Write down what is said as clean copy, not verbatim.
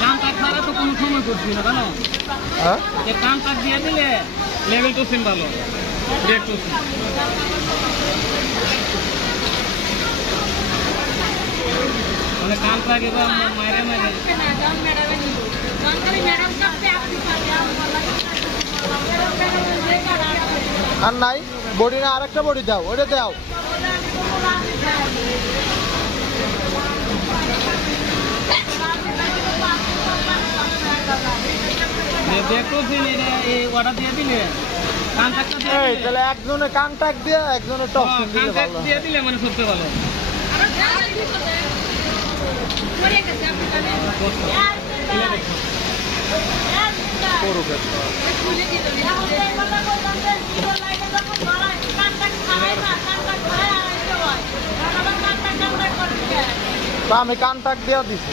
কান টাক ছাড়া তো কোনো সময় করছি না জানো। কান টাক দিয়ে দিলে লেভেল টু সিম ভালো, গ্রেড টু সিম। মানে কান টাক এবার মাইরে মাইরে আর নাই বডি না, আরেকটা বডি দাও, ওটা দাও। অর্ডার দিয়ে দিলে তাহলে একজনে কানটাক দিয়ে একজনে টপ দিয়ে দিলে মানে সবচেয়ে ভালো। আমি কানটাক দিয়ে দিছি।